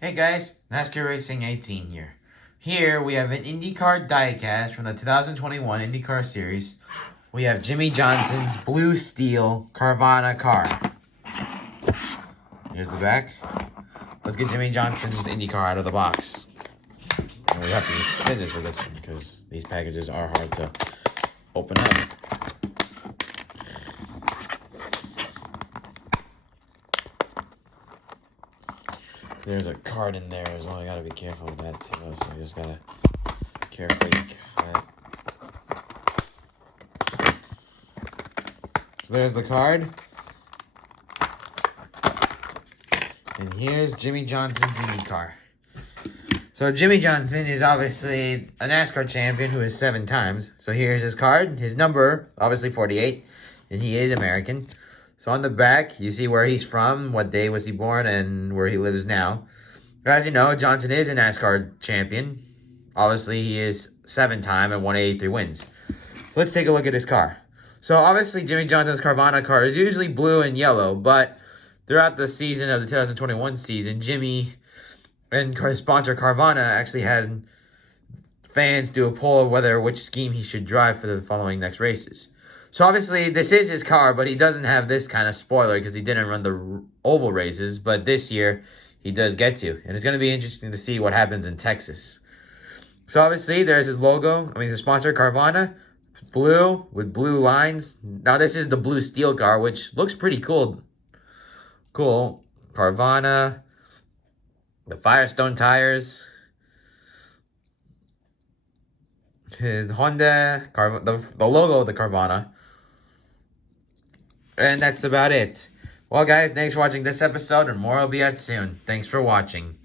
Hey guys, NASCAR Racing 18 here. Here we have an INDYCAR Diecast from the 2021 INDYCAR Series. We have Jimmie Johnson's Blue Steel Carvana car. Here's the back. Let's get Jimmie Johnson's INDYCAR out of the box. And we have to use scissors for this one because these packages are hard to open up. There's a card in there, so I gotta be careful with that too. So I just gotta carefully cut. So there's the card. And here's Jimmie Johnson's IndyCar. So Jimmie Johnson is obviously a NASCAR champion who is 7 times. So here's his card. His number, obviously 48. And he is American. So on the back, you see where he's from, what day was he born, and where he lives now. As you know, Johnson is a NASCAR champion. Obviously, he is 7-time and 183 wins. So let's take a look at his car. So obviously, Jimmie Johnson's Carvana car is usually blue and yellow, but throughout the season of the 2021 season, Jimmie and his sponsor Carvana actually had fans do a poll of which scheme he should drive for the following next races. So obviously, this is his car, but he doesn't have this kind of spoiler because he didn't run the oval races. But this year, he does get to. And it's going to be interesting to see what happens in Texas. So obviously, there's his logo. His sponsor, Carvana. Blue with blue lines. Now, this is the Blue Steel car, which looks pretty cool. Cool. Carvana. The Firestone tires. His Honda. The logo of the Carvana. And that's about it. Well, guys, thanks for watching this episode, and more will be out soon. Thanks for watching.